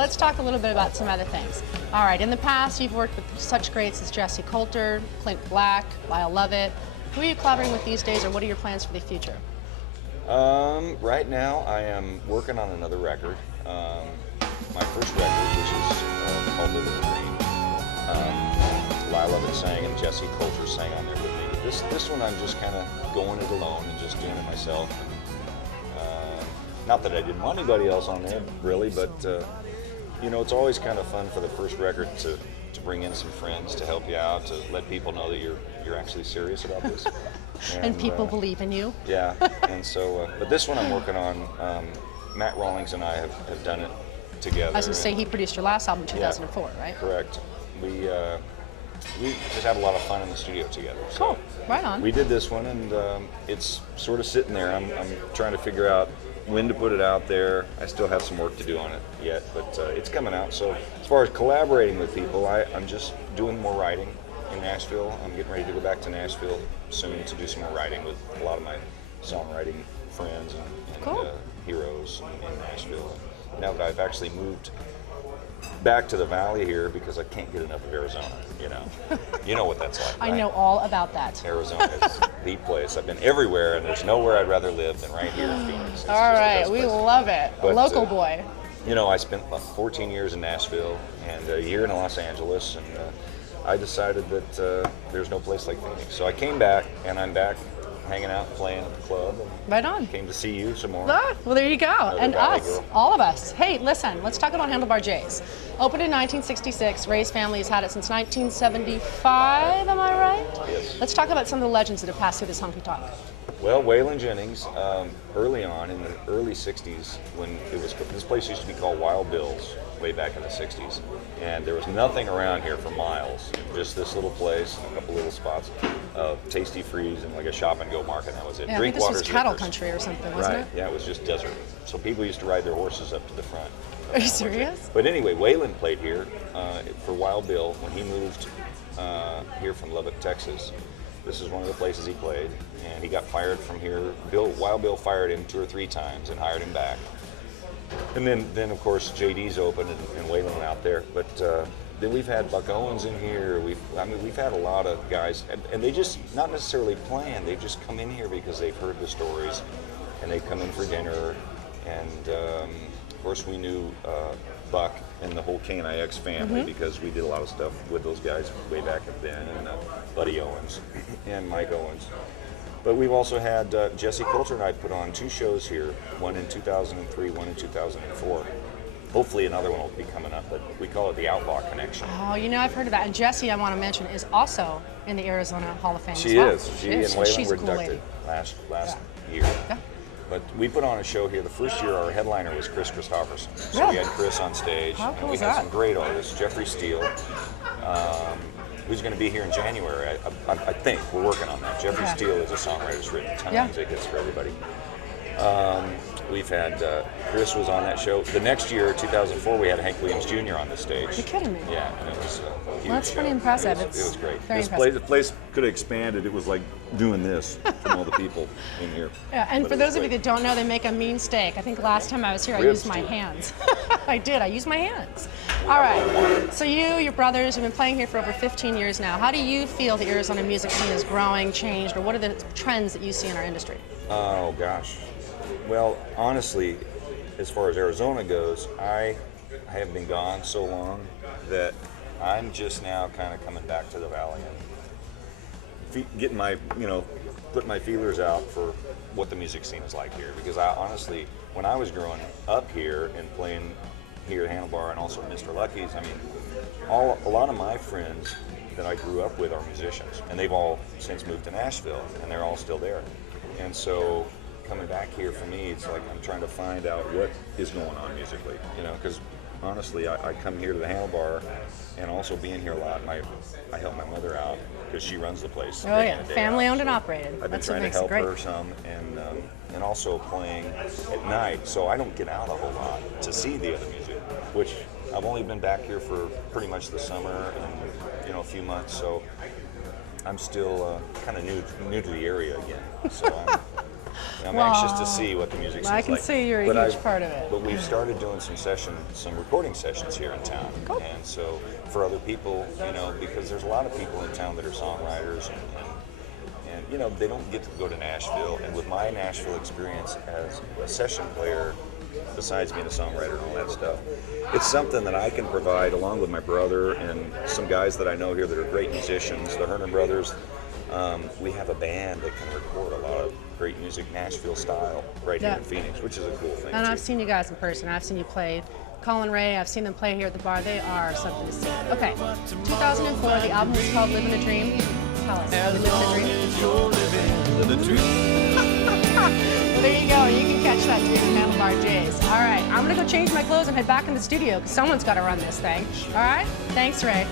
let's talk a little bit about some other things. All right, in the past, you've worked with such greats as Jesse Coulter, Clint Black, Lyle Lovett. Who are you collaborating with these days, or what are your plans for the future? Right now, I am working on another record. My first record, which is called Living the Dream. Lyle Lovett sang and Jesse Coulter sang on there with me. But this one, I'm just kind of going it alone and just doing it myself. And, not that I didn't want anybody else on there, really, but you know, it's always kind of fun for the first record to bring in some friends to help you out, to let people know that you're actually serious about this. And people believe in you. Yeah, and so, but this one I'm working on, Matt Rawlings and I have done it together. I was going to say, he produced your last album in 2004, right? Correct. We just had a lot of fun in the studio together. So cool, right on. We did this one, and it's sort of sitting there. I'm trying to figure out when to put it out there. I still have some work to do on it yet, but it's coming out. So as far as collaborating with people, I'm just doing more writing in Nashville. I'm getting ready to go back to Nashville soon to do some more writing with a lot of my songwriting friends and cool. Heroes in Nashville. Now that I've actually moved back to the Valley here because I can't get enough of Arizona, You know what that's like, right? I know all about that. Arizona is the place. I've been everywhere, and there's nowhere I'd rather live than right here in Phoenix. It's all right, we love it. But, local boy. You know, I spent 14 years in Nashville and a year in Los Angeles, and I decided that there's no place like Phoenix. So I came back, and I'm back hanging out, playing at the club. And right on. Came to see you some more. Ah, well, there you go. And us, girl. all of us. Hey, listen, let's talk about Handlebar J's. Opened in 1966. Ray's family has had it since 1975, am I right? Yes. Let's talk about some of the legends that have passed through this honky tonk. Well, Waylon Jennings, early on in the early 60s, when this place used to be called Wild Bill's, way back in the 60s, and there was nothing around here for miles, just this little place and a couple little spots of Tasty Freeze and like a shop and go market, and that was it. Yeah, I think this was cattle country or something, wasn't it? Yeah, it was just desert. So people used to ride their horses up to the front. Are you serious? But anyway, Waylon played here for Wild Bill when he moved here from Lubbock, Texas. This is one of the places he played, and he got fired from here. Wild Bill fired him 2 or 3 times and hired him back. And then of course JD's open and Waylon went out there. But then we've had Buck Owens in here. We've had a lot of guys, and they just not necessarily planned. They've just come in here because they've heard the stories, and they come in for dinner. And of course we knew Buck and the whole KNIX family because we did a lot of stuff with those guys way back then, and Buddy Owens and Mike Owens. But we've also had Jesse Coulter and I put on 2 shows here, one in 2003, one in 2004. Hopefully another one will be coming up, but we call it the Outlaw Connection. Oh, I've heard of that. And Jessie, I want to mention, is also in the Arizona Hall of Fame She as well. is. She and Waylon were inducted last year. Yeah. But we put on a show here. The first year, our headliner was Chris Christopherson. So we had Chris on stage. How cool and we is had that? some great artists. Jeffrey Steele, who's going to be here in January. I think we're working on that. Jeffrey Steele is a songwriter who's written tons of hits for everybody. We've had Chris was on that show. The next year, 2004, we had Hank Williams Jr. on the stage. You're kidding me. Yeah, and it was a huge Well, that's show. pretty impressive. It was great. Very impressive. The place could have expanded. It was like doing this from all the people in here. Yeah, and But for it was those of you great. that don't know, they make a mean steak. I think last time I was here, I Ribs, used my too. hands. I did. I used my hands. All right. So your brothers, have been playing here for over 15 years now. How do you feel the Arizona music scene is growing, changed, or what are the trends that you see in our industry? Oh, gosh. Well, honestly, as far as Arizona goes, I have been gone so long that I'm just now kind of coming back to the Valley and getting my, putting my feelers out for what the music scene is like here. Because I honestly, when I was growing up here and playing here at Handlebar and also Mr. Lucky's, a lot of my friends that I grew up with are musicians, and they've all since moved to Nashville, and they're all still there. And so coming back here for me, it's like I'm trying to find out what is going on musically, because honestly, I come here to the Handlebar, and also being here a lot, I help my mother out because she runs the place. Oh yeah, family owned and operated. I've been That's what trying to makes it help great. her some, and also playing at night, so I don't get out a whole lot to see the other music, which I've only been back here for pretty much the summer and a few months, so I'm still kind of new to the area again. So I'm anxious to see what the music sounds like. I can see you're a huge part of it. But we've started doing some recording sessions here in town. Cool. And so for other people, you know, because there's a lot of people in town that are songwriters and you know, they don't get to go to Nashville. And with my Nashville experience as a session player, besides being a songwriter and all that stuff, it's something that I can provide along with my brother and some guys that I know here that are great musicians, the Herndon brothers. We have a band that can record a lot of great music, Nashville style, right here in Phoenix, which is a cool thing. And I've seen you guys in person. I've seen you play. Colin Ray, I've seen them play here at the bar. They are something to see. Okay, 2004, the album was called Living a Dream. Tell us, are we living a dream? Well, there you go. You can catch that dream in Handlebar J's. All right, I'm going to go change my clothes and head back in the studio because someone's got to run this thing. All right? Thanks, Ray.